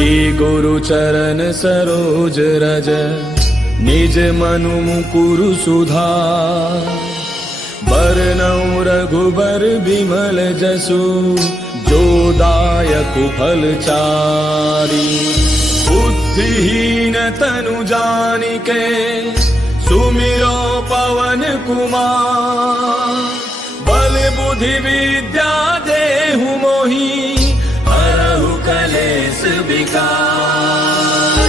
श्री गुरु चरण सरोज रज निज मनु मुकुरु सुधार। बरनउँ रघुबर बिमल जसु जो दायक फल चारि। बुद्धिहीन तनु जानिके सुमिरो पवन कुमार। बल बुद्धि विद्या देहु मोहि हरहु कलेस विकार।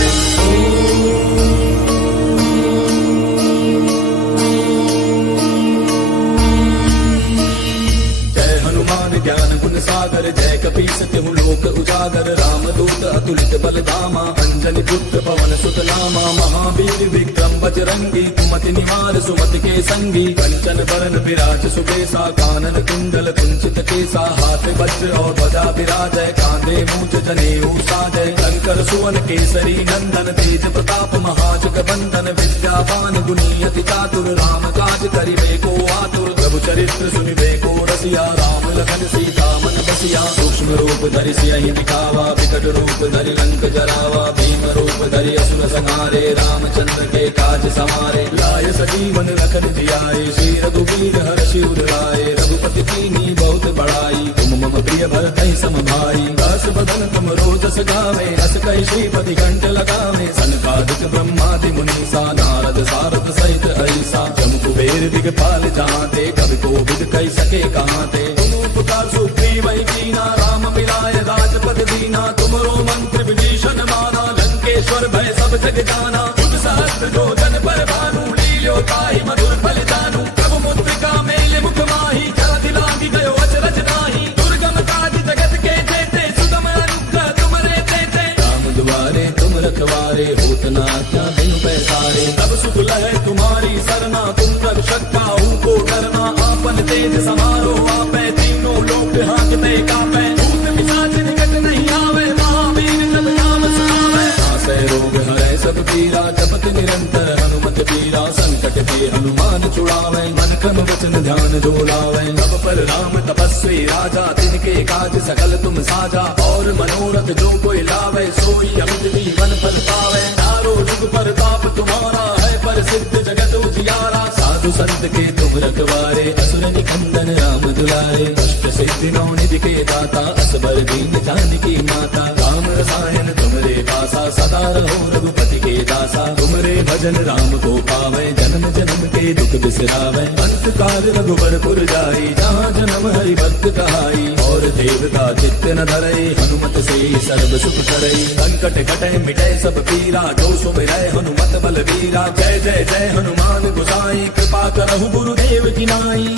जय हनुमान ज्ञान गुण सागर जय कपीस तिहु लोक उजागर। रामदूत अतुलित बल धामा अंजनी पुत्र पवन सुत नामा। महावीर विक्रम बजरंगी कुमति निवार सुमति के संगी। कंचन बरन विराज सुबेसा कानन कुंडल कुंचित केसा। हाथ वज्र और ध्वजा विराजय कांधे मूंज जनेऊ साजय। शंकर सुवन केसरी नंदन तेज प्रताप महाजग बंदन। विद्यावान गुणी अति चातुर राम काज करिबे को आतुर। प्रभु चरित्र सुनिबे को रसिया राम लखन सीता मन बसिया। सूक्ष्म रूप धरि सियहि दिखावा विकट रूप धरि लंक जरावा। भीम रूप धरि असुर संहारे रामचंद्र के काज समारे। लाय सजीवन लखन जियाए श्री रघुवीर हर्षि उर लाए। रघुपति कीन्ही बहुत बड़ाई तुम मम प्रिय भरतहि सम भाई। दास बदन तुम रोजस गावे रस कहि श्रीपति कंठ लगावे। सनकादिक ब्रह्मादि मुनीसा नारद सारद सहित ऐसा। जम कुबेर दिगपाल जहांते कवि कोविद कहि सके कहांते। तुम उपकार सुग्रीव कीना राम मिलाय राजपद दीना। तुमरो मंत्र विभीषण माना लंकेश्वर भय सब जग जाना। खुद सहस्त्र जो जन पर भानु लील्यो ताहि मधुर फल जानू। प्रभु मुद्रिका मेल मुख माहि जल दिलांगी गयो अचरज नाही। दुर्गम काज जगत के जेते सुगम अनुग्रह तुमरे तेते। राम दुआरे तुम रखवारे होत न आज्ञा बिनु पैसारे। तब सुख लहै तुम्हारी सरना तुम रक्षक काहू को डरना। आपन तेज समारो आपै तीनों लोक हांकते कापै। भूत पिशाच निकट नहीं आवे महावीर जब नाम सुनावे। नासै रोग हरै सब पीरा जपत निरंतर हनुमत पीरा। संकट के हनुमान छुड़ावे मन क्रम वचन ध्यान जो लावे। सब पर राम तपस्वी राजा तिनके काज सकल तुम साजा। और मनोरथ जो कोई लावे सोई अमित जीवन फल पावे। चारों जुग प्रताप तुम्हारा है प्रसिद्ध जगत उजियारा। साधु संत के तुम रखवारे असुर निकंदन राम दुलारे। अष्ट सिद्धि नौ निधि के दाता असबर दीन जानकी माता। राम रसायन तुमरे पासा सदा रहो रघुपति के दासा। तुमरे भजन राम को पावे जन्म जन्म के दुख बिसरावे। अंत काल रघुबर पुर जाई जहाँ जन्म हरि भक्त कहाई। और देवता चित्त न धरई हनुमत से सर्व सुख करई। संकट कटै मिटै सब पीरा जो सुमिरै हनुमत बल वीरा। जय जय जय हनुमान गोसाई कृपा करहु गुरुदेव की नाई।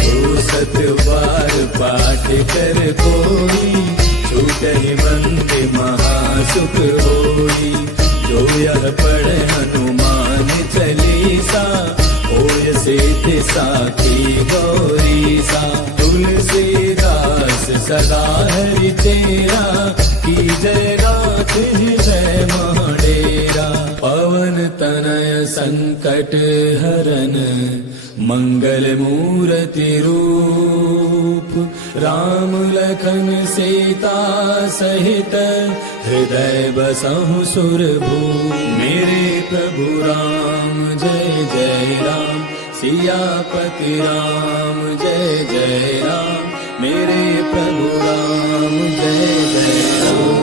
जो सत बार पाठ कर कोई छूटहि बंदे महासुख होई। जो यह पढ़े हनुमान चालीसा होय सिद्धि साखी गौरीसा। तुलसीदास सदा हरि तेरा की जय नाथ हृदय महडेरा। पवन तनय संकट हरन मंगल मूर्ति रूप। राम लखन सीता सहित हृदय बसहु सुरभूप। मेरे प्रभु राम जय जय राम सियापति राम जय जय राम। मेरे प्रभु राम जय जय राम।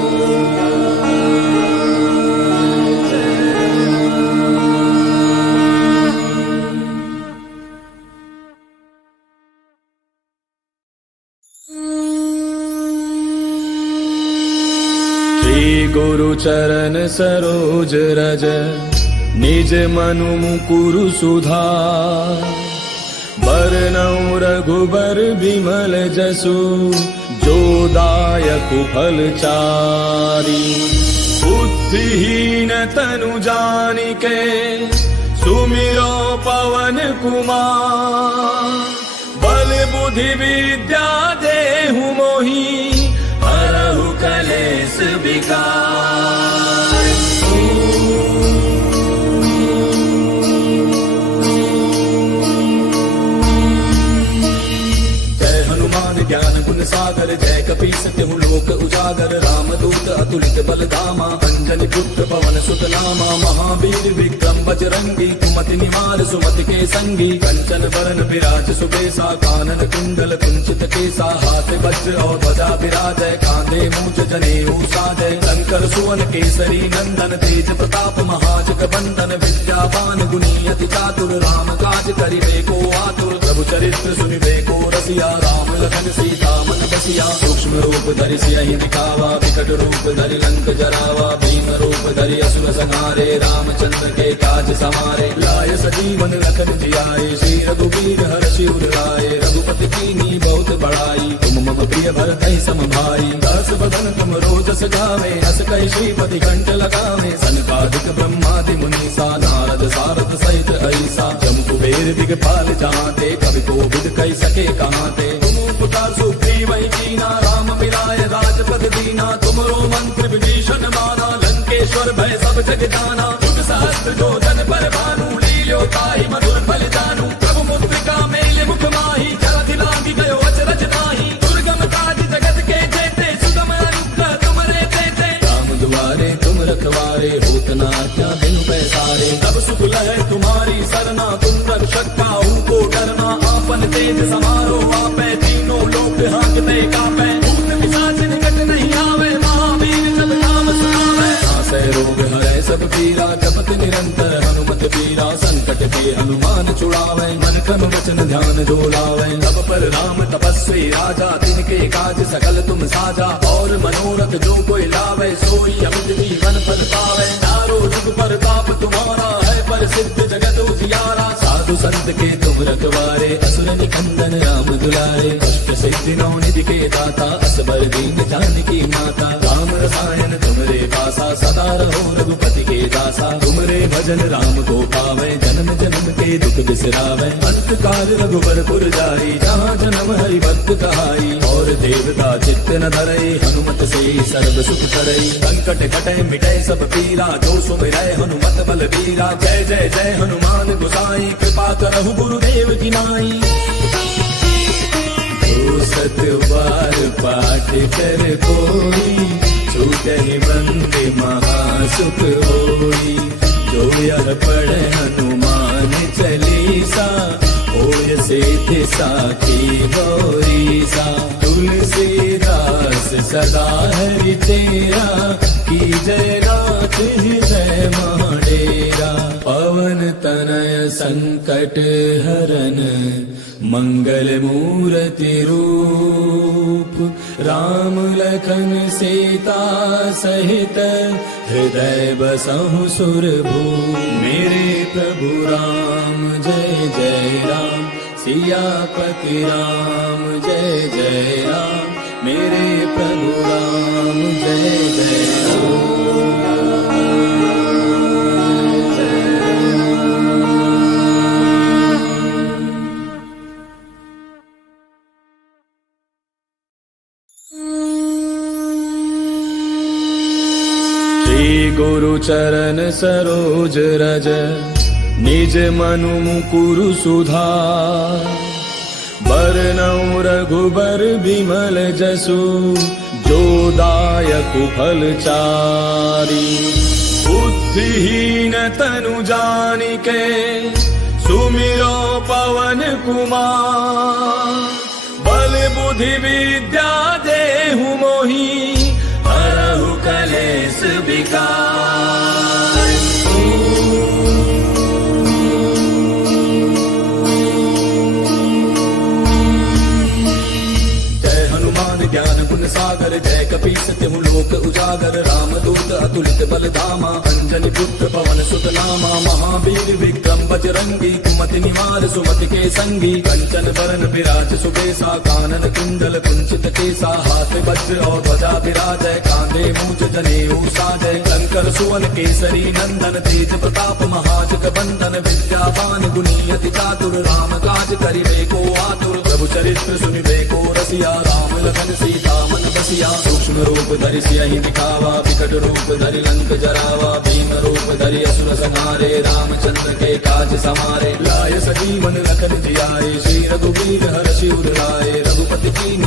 श्री गुरु चरण सरोज रज निज मनु मुकुरु सुधार। बरनउँ रघुबर बिमल जसु जो दायक फल चारि। बुद्धिहीन तनु जानिके सुमिरो पवन कुमार। बल बुद्धि विद्या देहु मोहि हरहु कलेस विकार। हनुमान ज्ञान गुण सागर जय कपी सत्य हूँ लोक उजागर रामदूत अतुलित बल धामा अंजनी पुत्र पवन सुत नामा महावीर विक्रम बजरंगी कुमति निवार सुमति के संगी कंचन वरण विराज सुबेसा कानन कुंडल कुंचित केसा हाथ वज्र और ध्वजा विराजय कांधे मूंज जनेऊ साजय शंकर सुवन केसरी नंदन तेज प्रताप महाजग बंदन विद्यावान गुणी अति चातुर राम काज करिबे को आतुर प्रभु चरित्र सुनिबे को रसिया राम लखन सीता मन बसिया सूक्ष्म रूप धरि सियहि दिखावा विकट रूप धरि लंक जरावा भीम रूप धरि असुर संहारे रामचंद्र के काज समारे लाय सजीवन लखन जियाए श्री रघुवीर हर्षि उर लाए रघुपति कीन्ही बहुत बड़ाई तुम मम प्रिय भरत सम भाई दस बदन तुम रोजस गावे हस कहि श्रीपति कंठ लगावे सनकादिक ब्रह्मादि मुनीसा नारद सारद सहित ऐसा जम कुबेर दिगपाल जहाते कवि कोविद कहि सके कहाते तुम उपकार सुग्रीव कीना राम मिलाए राजपद दीना तुमरो मंत्र विभीषण माना लंकेश्वर भय सब जग जाना युग सहस्त्र जो जन पर भानु लील्यो ताहि मधुर फल जानू प्रभु मुद्रिका मेले मुख माही जलधि लांघि गयो अचरज ताहि दुर्गम काज जगत के जेते सुगम अनुग्रह तुमरे तेते राम दुआरे तुम रखवारे होत न आज्ञा बिनु पैसारे तब सुख लहै तुम्हारी सरना तुम रक्षक काहू को डरना आपन तेज समारो आपै तीनों लोक हांकते कापै भूत पिशाच निकट नहीं आवे महावीर जब नाम सुनावे नासै रोग हरै सब पीरा जपत निरंतर हनुमत पीरा संकट के हनुमान छुड़ावे मन क्रम वचन ध्यान जो लावे तब पर राम तपस्वी राजा तिनके काज सकल तुम साजा और मनोरथ जो कोई लावे सोई अमित जीवन फल पावे चारों जुग पर ताप तुम्हारा है पर सिद्ध जगत उजियारा साधु संत के तुम रखवारे असुर निकंदन राम दुलारे अष्ट सिद्धि नौ निधि के दाता असबर दीन जानकी माता राम रसायन तुमरे पासा सदा रहो रघुपति के दासा तुमरे भजन राम को पावे जन्म जन्म के दुख बिसरावे अंत काल रघुवर जाई जहाँ जन्म हरि भक्त कहाई और देवता चित्त न धरई हनुमत से सर्व सुख करई संकट कटे मिटे सब पीरा जो सुमिरै हनुमत बल बीरा जय जय जय हनुमान गोसाई कृपा करहु गुरुदेव की नाई सत बार पाठ कर कोई छूटहि बंदे महासुख होई जो यह पढ़े हनुमान चालीसा होय सिद्धि साखी गौरीसा तुलसीदास सदा हरि तेरा की जय नाथ हृदय महाडेरा पवन तनय संकट हरन मंगल मूर्ति रूप राम लखन सीता सहित हृदय बसहु सुरभूप मेरे प्रभु राम जय जय राम सियापति राम जय जय राम मेरे प्रभु राम जय जय गुरु चरण सरोज रज निज मनु मुकुरु सुधार बरनउँ रघुबर बिमल जसु जो दायक फल चारि बुद्धिहीन तनु जानिके सुमिरो पवन कुमार बल बुद्धि विद्या देहु मोहि हरहु कलेश विकार जय हनुमान ज्ञान गुण सागर जय कपी सत्य हूँ लोक उजागर रामदूत अतुलित बल धामा अंजनी पुत्र पवन सुत नामा महावीर विक्रम बजरंगी कुमति निवार सुमति के संगी कंचन वरण विराज सुबेसा कानन कुंडल कुंचित केसा हाथ वज्र और ध्वजा विराजय कांधे मूंज जनेऊ साजय शंकर सुवन केसरी नंदन तेज प्रताप महाजग बंदन विद्यावान गुणी अति चातुर राम काज करिबे को आतुर प्रभु चरित्र सुनिबे को रसिया राम लखन सीता मन बसिया सूक्ष्म रूप धरि सियहि दिखावा विकट रूप धरि लंक जरावा भीम रूप धरि असुर संहारे रामचंद्र के काज समारे लाय सजीवन लखन जियाए श्री रघुवीर हर्षि उर लाए रघुपति की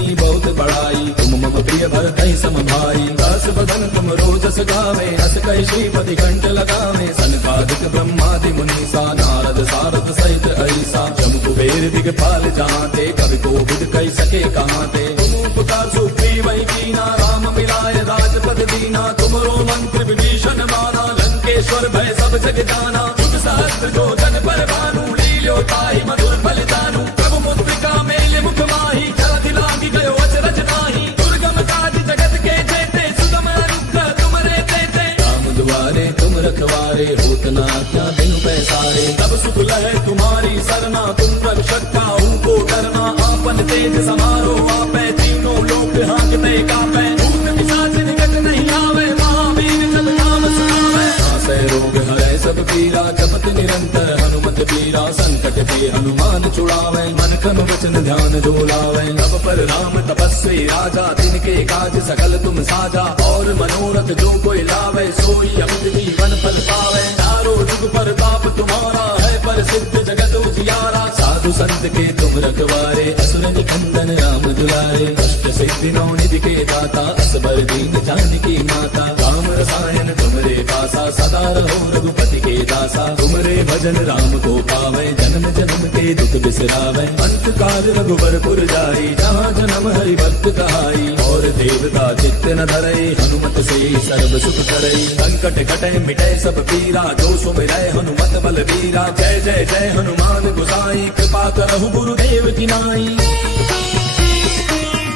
कई श्रीपति कंठ लगावे सनकादिक ब्रह्मादि मुनीसा नारद सारद सहित ऐसा जम कुबेर दिगपाल जहाँते कवि कोविद कई सके कहाँते तुम उपकार सुग्रीव वही कीना राम मिलाय राजपद दीना तुमरो मंत्र विभीषण माना लंकेश्वर भय सब जग जाना तुम सहस्त्र जो जन पर भानु लील्यो ताहि मधुर फल जानू प्रभु मुद्रिका मेले मुख माही जल दिलांगी गयो अचरज नाही दुर्गम काज जगत के जेते सुगम अनुग्रह तुमरे तेते राम दुआरे तुम रखवारे होत न आज्ञा बिनु पैसारे तब सुख लहै तुम्हारी सरना तुम रक्षक काहू को डरना आपन तेज समारो आपै तीनों लोक हांकते कापै भूत पिशाच निकट नहीं आवे महावीर जब नाम सुनावे नासै रोग हरै सब पीरा जपत निरंतर हनुमत पीरा संकट के हनुमान छुड़ावे मन क्रम वचन ध्यान जो लावे तब पर राम तपस्वी राजा तिनके काज सकल तुम साजा और मनोरथ जो कोई लावे सोई अमित जीवन फल पावे चारों जुग पर ताप तुम्हारा है पर सिद्ध जगत उजियारा साधु संत के तुम रखवारे असुर निकंदन राम दुलारे अष्ट सिद्धि नौ निधि के दाता असबर दीन जानकी माता राम रसायन तुमरे पासा सदा रहो रघुपति के दासा तुमरे भजन राम को पावे जन्म जन्म के दुख बिसरावे अंत काल रघुबर पुर जाई जहाँ जन्म हरि भक्त कहाई और देवता चित्त न धरई हनुमत से सर्व सुख करई संकट कटे मिटे सब पीरा जो सुमिरै हनुमत बल बीरा जय जय जय हनुमान गोसाई कृपा करहु गुरुदेव की नाई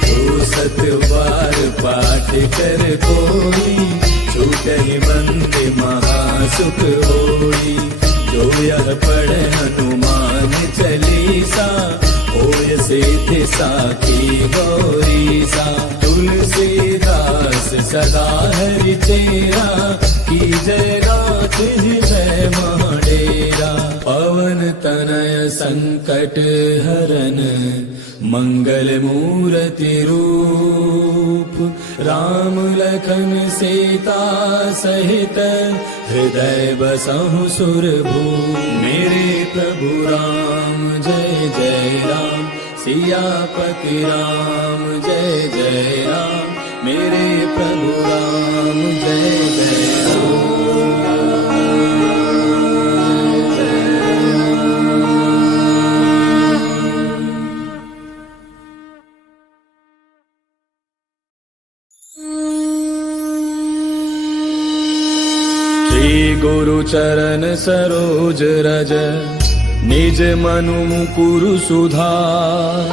जो सत बार पाठ कर कोई छूटहि बंदे महासुख होई जो यह पढ़े हनुमान चालीसा होय सिद्धि साखी गौरीसा तुलसीदास सदा हरि तेरा की जय नाथ हृदय महाडेरा पवन तनय संकट हरन मंगल मूर्ति रूप राम लखन सीता सहित हृदय बसहु सुरभूप मेरे प्रभु राम जय जय राम सियापति राम जय जय राम मेरे प्रभु राम जय जय राम गुरु चरण सरोज रज निज मनु मुकुरु सुधार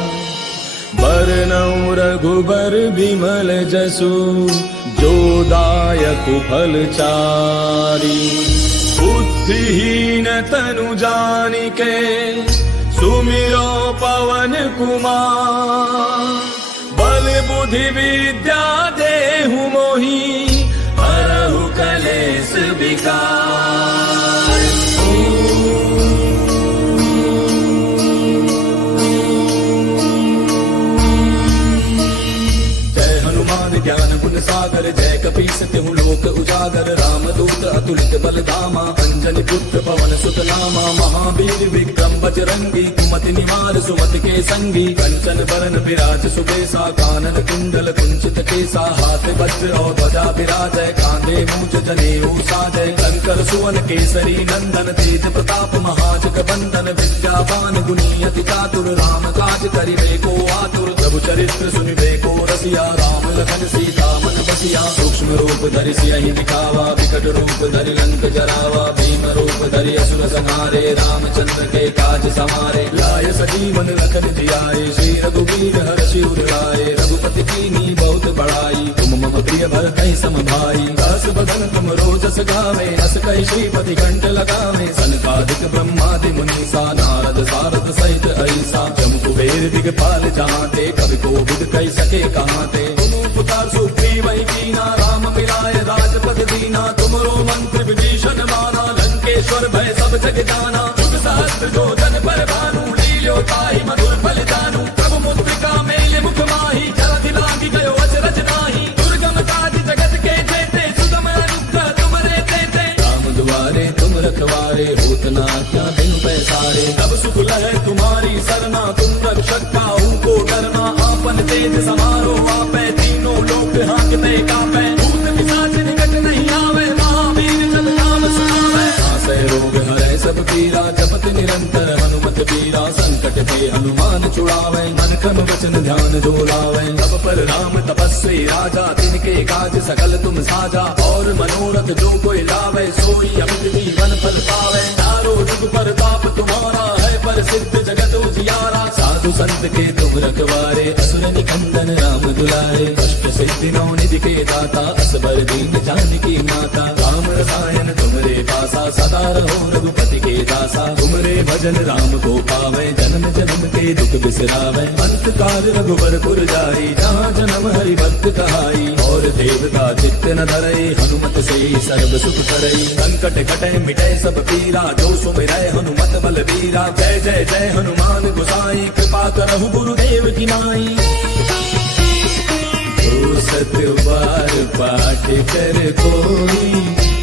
बरनउँ रघुबर बिमल जसु जो दायक फल चारि बुद्धिहीन तनु जानिके सुमिरो पवन कुमार बल बुद्धि विद्या देहु मोहि हरहु कलेश विकार जय हनुमान ज्ञान गुण सागर जय कपीस तिहु लोक उजागर राम दूत अतुलित बल धामा अंजनी पुत्र पवन सुत नामा महावीर विक्रम बजरंगी कुमति निवार सुमति के संगी कंचन बरन विराज सुबेसा कानन कुंडल कुंचित केसा हाथ वज्र और ध्वजा विराजय कांधे मूंज जनेऊ साजय शंकर सुवन केसरी नंदन तेज प्रताप महाजग बंदन विद्यावान गुणी अति चातुर राम काज करिबे को आतुर प्रभु चरित्र सुनिबे को रसिया राम लखन सीता मन बसिया सूक्ष्म रूप धरि सियहि दिखावा विकट रूप धरि लंक जरावा भीम रूप धरि असुर संहारे रामचंद्र के काज समारे लाय सजीवन लखन जियाए श्री रघुवीर हर्षि उर लाए रघुपति कीनी बहुत बड़ाई तुम मम प्रिय भरतहि सम भाई दास बदन तुम रोजस गावे अस कहि श्रीपति कंठ लगावे सनकादिक ब्रह्मादि मुनीसा नारद सारद सहित ऐसा जम कुबेर दिगपाल जहाँते कवि कोविद कहि सके कहाँते तुम उपकार सुग्रीव वही कीना राम मिलाय राजपद दीना तुमरो मंत्र विभीषण माना लंकेश्वर भय सब जग जाना युग सहस्त्र जो जन पर भानु लील्यो ताहि मधुर फल जानू प्रभु मुद्रिका मेले मुख माही जल दिलांगी गयो अचरज नाही दुर्गम काज जगत के जेते सुगम अनुग्रह तुमरे तेते राम दुआरे तुम रखवारे होत न आज्ञा बिनु पैसारे तब सुख लहै तुम्हारी सरना तुम रक्षक काहू को डरना आपन तेज समारो आपै तीनों लोक हांकते कापै भूत पिशाच निकट नहीं आवे महावीर हनुमान छुड़ावे मन क्रम वचन ध्यान जो लावे। तब पर राम तपस्वी राजा तिनके काज सकल तुम साजा। और मनोरथ जो कोई लावे सोई अमित जीवन फल पावे। चारों जुग पर ताप तुम्हारा है पर सिद्ध जगत उजियारा। साधु संत के तुम रखवारे असुर निकंदन राम दुलारे। अष्ट सिद्धि नौ निधि के दाता असबर दीन जानकी माता। राम रसायन तुमरे पासा सदा रहो रघुपति के दासा। तुमरे भजन राम को पावे जन्म जन्म के दुख बिसरावे। अंत काल रघुबर पुर जाई जहाँ जन्म हरि भक्त कहाई। और देवता चित्त न धरई हनुमत से सर्व सुख करई। संकट कटे मिटे सब पीरा जो सुमिरै हनुमत बल बीरा। जय जय जय हनुमान गोसाई कृपा करहु गुरुदेव की नाई। जो सत बार पाठ कर कोई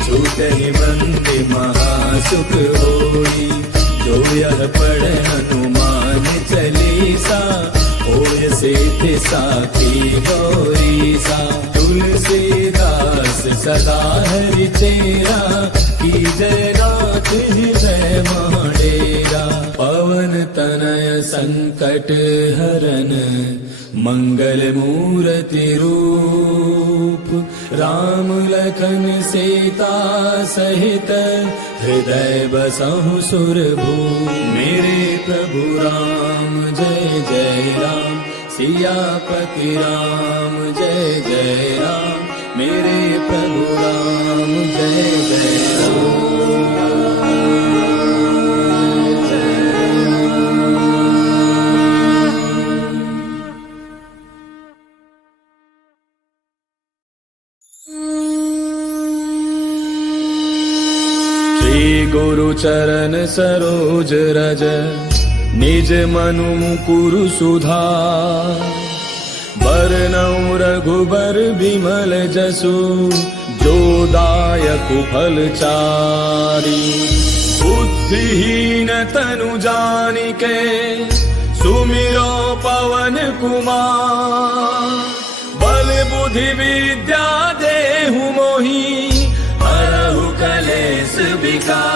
छूटहि बंदे महासुख होई। जो यह पढ़े हनुमान चालीसा होय सिद्धि साखी गौरीसा। तुलसीदास सदा हरि तेरा कीजय नाथ हृदय महडेरा। पवन तनय संकट हरन मंगल मूर्ति रूप। राम लखन सीता सहित हृदय बसहु सुरभूप। मेरे प्रभु राम जय जय राम सियापति राम जय जय राम। मेरे प्रभु राम जय जय राम। गुरु चरण सरोज रज निज मनु मुकुरु सुधार। बरनउँ रघुबर बिमल जसु जो दायक फल चारि। बुद्धिहीन तनु जानिके सुमिरो पवन कुमार। बल बुद्धि विद्या देहु मोहि हरहु कलेश विकार।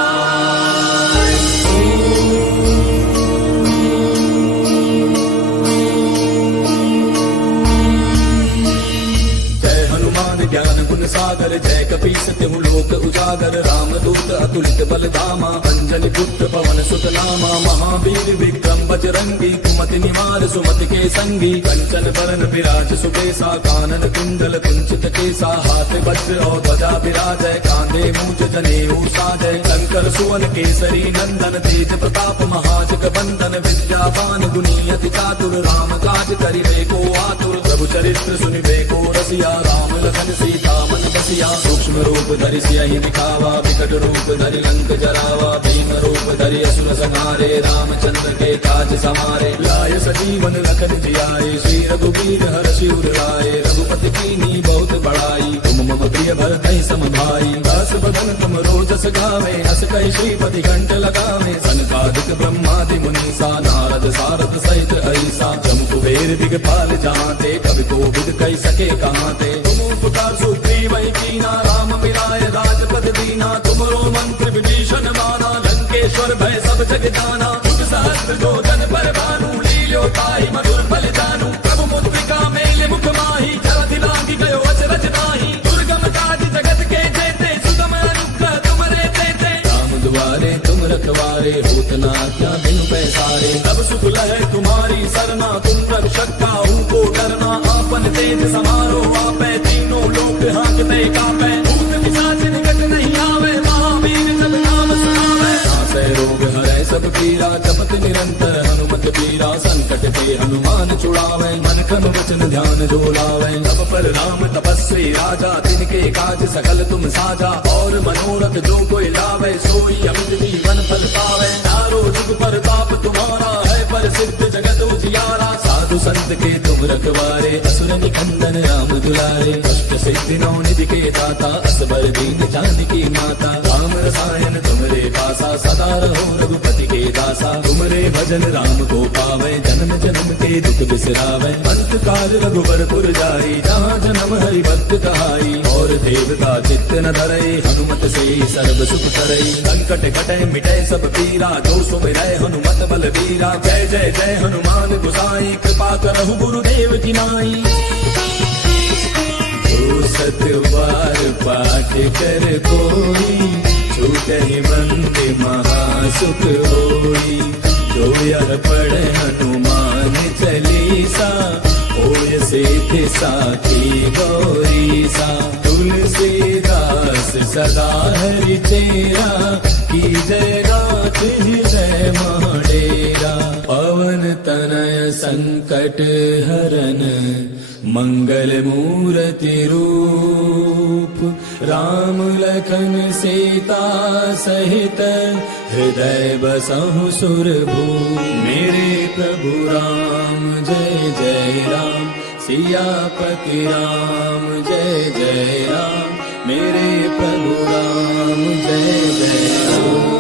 जय हनुमान ज्ञान गुण सागर जय कपीस तिहु लोक उजागर। राम दूत अतुलित बल धामा अंजनी पुत्र पवन सुत नामा। महावीर विक्रम बजरंगी कुमति निवार सुमति के संगी। कंचन बरन विराज सुबेसा कानन कुंडल कुंचित केसा। हाथ वज्र और ध्वजा विराजय कांधे मूंज जनेऊ साजय। शंकर सुवन केसरी नंदन तेज प्रताप महाजग बंदन। विद्यावान गुणी अति चातुर राम काज करिबे को आतुर। प्रभु चरित्र सुनिबे को रसिया राम लखन सीता मन बसिया। सूक्ष्म रूप धरि सियहि दिखावा विकट रूप धरि लंक जरावा। भीम रूप धरि असुर संहारे रामचंद्र के काज समारे। लाय सजीवन लखन जियाए श्री रघुवीर हर्षि उर लाए। रघुपति कीन्ही बहुत बड़ाई तुम मम प्रिय भरतहि सम भाई। दास बदन तुम रोजस गावे हस कहि श्रीपति कंठ लगावे। सनकादिक ब्रह्मादि मुनीसा नारद सारद सहित ऐसा। जम कुबेर दिगपाल जहांते कवि कोविद कहि सके कहांते। तुम उपकार सुग्रीवहि कीना राम मिलाय राजपद दीना। तुमरो मंत्र विभीषण माना लंकेश्वर भय सब जग जाना। जुग सहस्त्र जो जन पर भानु लील्यो ताहि मधुर फल जानू। प्रभु मुद्रिका मेल मुख माहि जलधि लांघि गयो अचरज नाहि। दुर्गम काज जगत के जेते सुगम अनुग्रह तुमरे तेते। राम दुआरे तुम रखवारे होत न आज्ञा बिनु पैसारे। तब सुख लहै तुम्हारी सरना तुम रक्षक काहू को डरना। आपन तेज समारो आपै तीनों लोक हाँकते कापै। भूत पिशाच निकट नहीं आवे महावीर जब नाम सुनावे। नासै रोग हरै सब पीरा जपत निरंतर हनुमत पीरा। संकट ते हनुमान छुड़ावे मन क्रम वचन ध्यान जो लावे। तब पर राम तपस्वी राजा तिनके काज सकल तुम साजा। और मनोरथ जो कोई लावे सोई अमित जीवन फल पावे। चारों जुग पर ताप तुम्हारा है पर सिद्ध जगत उजियारा। साधु संत के तुम रखवारे असुर निकंदन राम दुलारे। अष्ट सिद्धि नौ निधि के दाता असबर दीन जानकी माता। राम रसायन तुमरे पासा सदा रहो रघुपति के दासा। तुमरे भजन राम को पावे जन्म जन्म जन्म के दुख बिसरावे। अंत काल रघुबरपुर जाई, जहाँ जन्म हरि भक्त कहाई। और देवता चित्त न धरई, हनुमत से सर्व सुख करई। संकट कटे मिटे सब पीरा, जो सुमिरै हनुमत बलबीरा। जय जय जय हनुमान गोसाई, कृपा करहु गुरुदेव की नाई। सत बार पाठ कर कोई, छूटहि बंदे महासुख होई। जो यह पढ़े हनुमान चालीसा, होय सिद्धि साखी गौरीसा। तुलसीदास सदा हरि चेरा, की जय गात हृदय महडेरा। पवन तनय संकट हरन, मंगल मूर्ति रूप। राम लखन सीता सहित, हृदय बसहु सुरभूप। मेरे प्रभु राम जय जय राम, सियापति राम जय जय राम। मेरे प्रभु राम जय जय राम।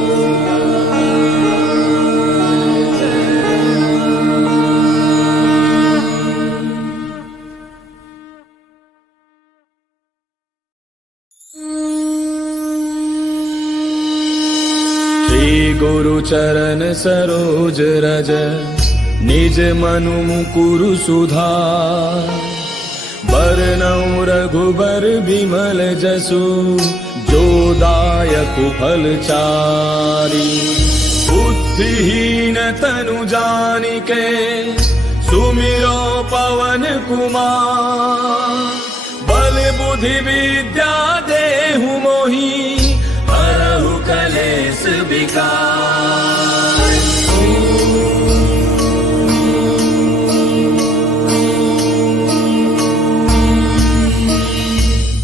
गुरु चरण सरोज रज, निज मनु मुकुरु सुधार। बरनउँ रघुबर बिमल जसु, जो दायक फल चारि। बुद्धिहीन तनु जानिके, सुमिरो पवन कुमार। बल बुद्धि विद्या देहु मोहि, हरहु कलेश विकार।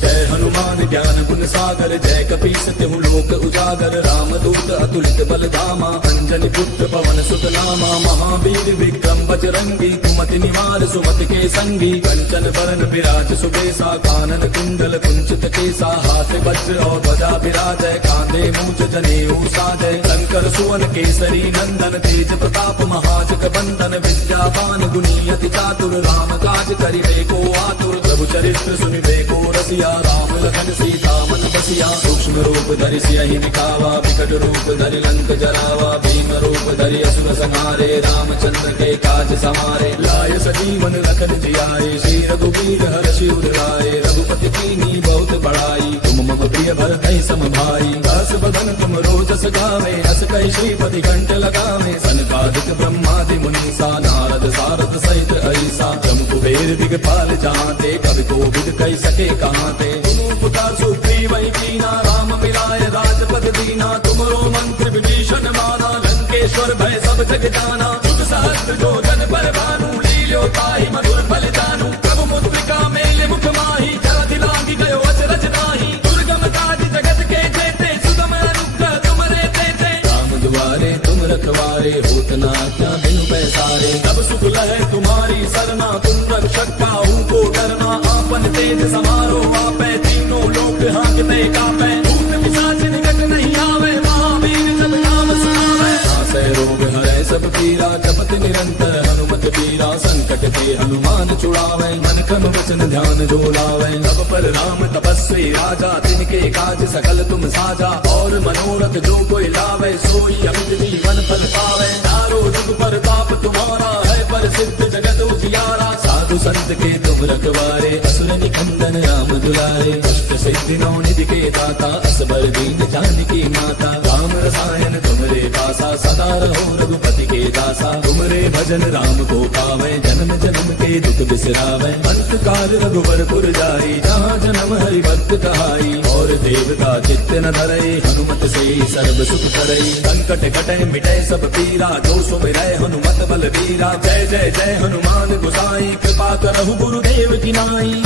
जय हनुमान ज्ञान गुण सागर, जय कपीस तिहु लोक उजागर। रामदूत अतुलित बल धामा, अंजनी पुत्र पवन सुत नामा। महावीर विक्रम बजरंगी, कुमति निवार सुमति के संगी। कंचन बरन विराज सुबेसा, कानन कुंडल कुंचित केसा। हाथ वज्र और ध्वजा विराजय, कांधे मूंछ जनेऊ साजय। शंकर सुवन केसरी नंदन, तेज प्रताप महाजग बंदन। विद्यावान गुणी अति चातुर, राम काज करिबे को आतुर। प्रभु चरित्र सुनिबे को रसिया, राम लखन सीता मन बसिया। सूक्ष्म रूप धरि सियहि दिखावा, विकट रूप धरि लंक जरावा। भीम रूप धरि असुर संहारे, रामचंद्र के काज समारे। लाय सजीवन लखन जियाए, श्री रघुवीर हर्षि उर लाए। रघुपति कीन्ही बहुत बड़ाई, तुम मम प्रिय भरतहि सम भाई। दास बदन तुम रोजस गावे, हस कहि श्रीपति कंठ लगावे। सनकादिक ब्रह्मादि मुनीसा, नारद सारद सहित अहिसा। जम कुबेर दिगपाल जहांते, कवि कोविद कहि सके कहांते। तुम पुकार सुग्रीव कीना, राम मिलाय राजपद दीना। तुमरो मंत्र विभीषण माना, लंकेश्वर भय सब जग जाना। जुग सहस्त्र जो जन पर भानु, लील्यो ताहि मधुर फल जानू। प्रभु मुद्रिका मेले मुख माहि, जलधि लांघि गयो अचरज नाहि। दुर्गम काज जगत के जेते, सुगम अनुग्रह तुमरे तेते। राम दुआरे तुम रखवारे, होत न आज्ञा बिनु पैसारे। तब सुख लहै तुम्हारी सरना, तुम रक्षक काहू को डरना। आपन तेज समारो आपै, तीनों लोक हांकते कापै। भूत पिशाच निकट नहीं आवे, महावीर जब नाम सुनावे। नासै रोग हरै सब पीरा, जपत निरंतर हनुमत बीरा। संकट ते हनुमान छुड़ावे, मन क्रम वचन ध्यान जो लावे। तब पर राम तपस्वी राजा, तिनके काज सकल तुम साजा। और मनोरथ जो कोई लावे, सोई अमित जीवन फल पावे। चारों जुग परताप तुम्हारा है, प्रसिद्ध जगत उजियारा। साधु संत के तुम रखवारे, असुर निकंदन राम दुलारे। अष्ट सिद्धि नौ निधि के दाता, असबर दीन जानकी माता। राम रसायन तुमरे पासा, सदा रहो रघुपति के दासा। तुमरे भजन राम को पावे, जन्म जन्म के दुख बिसरावे। अंत काल रघुबरपुर जाई, जहाँ जन्म हरि भक्त कहाई। और देवता चित्त न धरई, हनुमत से सर्व सुख करई। संकट कटे मिटे सब पीरा, जो सुमिरै हनुमत बलबीरा। जय जय जय हनुमान गोसाई, कृपा करहु गुरुदेव की नाई।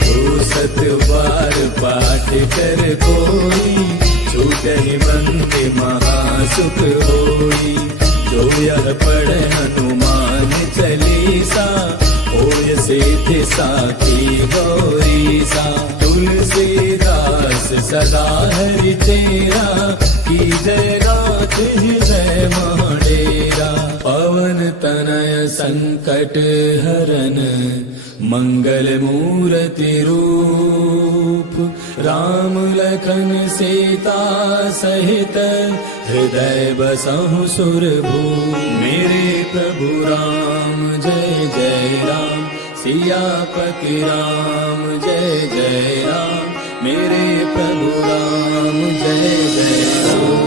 तो सत बार पाठ कर कोई, छूटहि बंदे महासुख होई। जो यह पढ़े हनुमान चालीसा, होय सिद्धि साखी गौरीसा। तुलसीदास दास सदा हरि तेरा, की जय गात हृदय माडेरा। पवन तनय संकट हरन, मंगल मूर्ति रूप, राम लखन सीता सहित, हृदय बसहु सुरभूप। मेरे प्रभु राम जय जय राम, सियापति राम जय जय राम, मेरे प्रभु राम जय जय राम।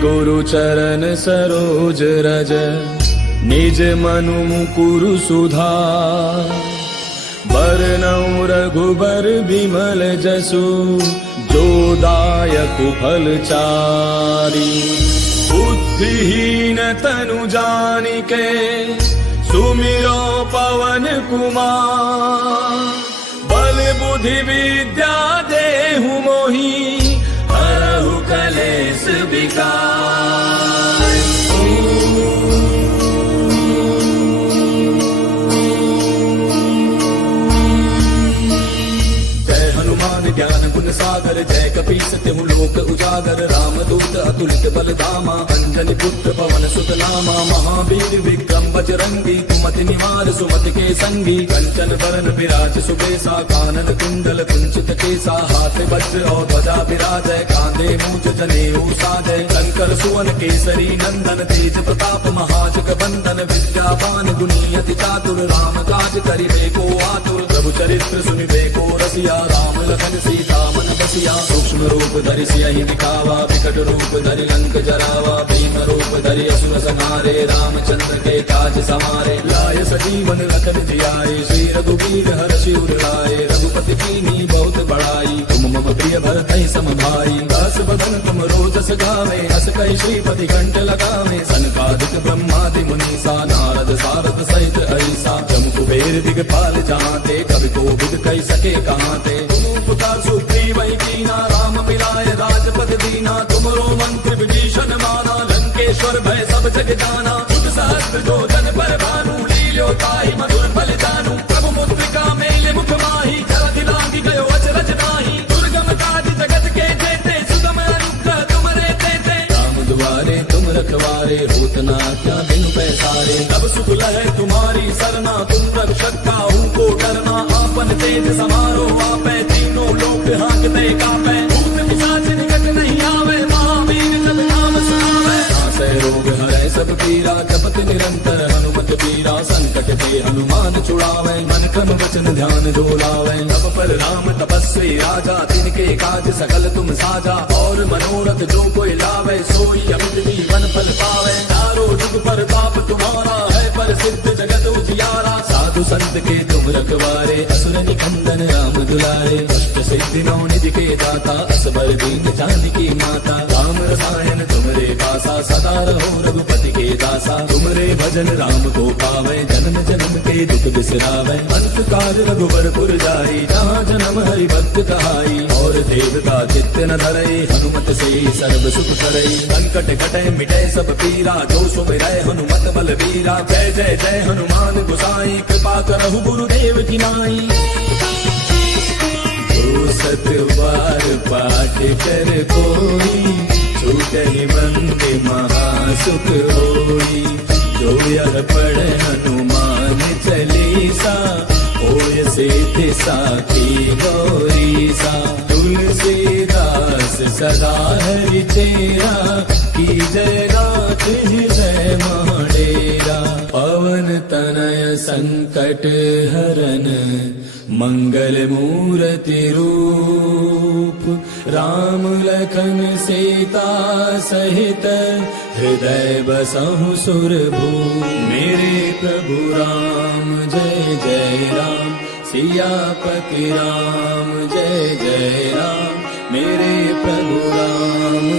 गुरु चरण सरोज रज, निज मनु मुकुरु सुधार। बरनउँ रघुबर बिमल जसु, जो दायक फल चारि। बुद्धिहीन तनु जानिके, सुमिरो पवन कुमार। बल बुद्धि विद्या देहु मोहि, हरहु कलेश विकार। जय हनुमान ज्ञान गुण सागर, जय कपीस तिहु लोक उजागर। राम दूत अतुलित बल धामा, अंजनी पुत्र पवन सुत नामा। महावीर विक्रम बजरंगी, कुमति निवार सुमति के संगी। कंचन बरन विराज सुबेसा, कानन कुंडल कुंचित केसा। हाथ वज्र और ध्वजा विराजय, कांधे मूंज जनेऊ साजय। शंकर सुवन केसरी नंदन, तेज प्रताप महाजग बंदन। विद्यावान गुणी अति चातुर, राम काज करिबे को आतुर। प्रभु चरित्र सुनिबे को रसिया, राम लखन सीता मन बसिया। सूक्ष्म रूप धरि सियहि दिखावा, विकट रूप धरि लंक जरावा। भीम रूप धरि असुर संहारे, रामचंद्र के काज समारे। लाय सजीवन लखन जियाए, श्री रघुवीर हर्षि उर लाए। रघुपति कीन्ही बहुत बड़ाई, तुम मम प्रिय भरतहि सम भाई। दास बदन तुम रोजस गावे, हस कहि श्रीपति कंठ लगावे। सनकादिक ब्रह्मादि मुनीसा, नारद सारद सहित ऐसा। जम कुबेर दिगपाल जहांते, कवि कोविद कहि सके कहांते। तुम पुकार सुग्रीवहि कीना, राम मिलाए राजपद दीना। तुमरो मंत्र विभीषण माना, लंकेश्वर भय सब जग जाना। जुग सहस्त्र जो जन पर भानु, लील्यो ताहि मधुर फल जानू। प्रभु मुद्रिका मेलि मुख माहि, जलधि लांघि गयो अचरज नाहि। दुर्गम काज जगत के जेते, सुगम अनुग्रह तुमरे तेते। राम दुआरे तुम रखवारे, होत न आज्ञा बिनु पैसारे। तब सुख लहै तुम्हारी सरना, तुम रक्षक काहू को डरना। आपन तेज समारो आपै, तीनों लोक हांकते कापै। भूत पिशाच निकट नहीं आवे, महावीर जब नाम सुनावे। नासै रोग हरै सब पीरा, जपत निरंतर हनुमत पीरा। संकट ते हनुमान छुड़ावे, मन क्रम वचन ध्यान जो लावे। तब पर राम तपस्वी राजा, तिनके काज सकल तुम साजा। और मनोरथ जो कोई लावे, सोई अमित जीवन फल पावे। चारों जुग पर ताप तुम्हारा है, प्रसिद्ध जगत उजियारा। साधु संत के तुम रखवारे, असुर निकंदन राम दुलारे। अष्ट सिद्धि नौ निधि के दाता, असबर दीन जानकी माता। राम रसायन तुमरे पासा, सदा रहो रघुपति के दासा। तुमरे भजन राम को पावे, जन्म जन्म के दुख बिसरावे। अंत काल रघुबर पुर जाई, जहाँ जन्म हरि भक्त कहाई। और देवता चित्त न धरई, हनुमत से सर्व सुख करई। संकट कटै मिटै सब पीरा, जो सुमिरै हनुमत बल बीरा। जय जय जय हनुमान गोसाई, कृपा करहु गुरुदेव की नाई। सत बार पाठ कर कोई, छूटहि बंदे महासुख होई। जो यह पढ़े हनुमान चालीसा, होय सिद्धि साखी गौरीसा। तुलसीदास सदा हरि तेरा, की जय गात हृदय माडेरा। पवन तनय संकट हरन, मंगल मूर्ति रूप। राम लखन सीता सहित, हृदय बसहु सुरभूप। मेरे प्रभु राम जय जय राम, सियापति राम जय जय राम। मेरे प्रभु राम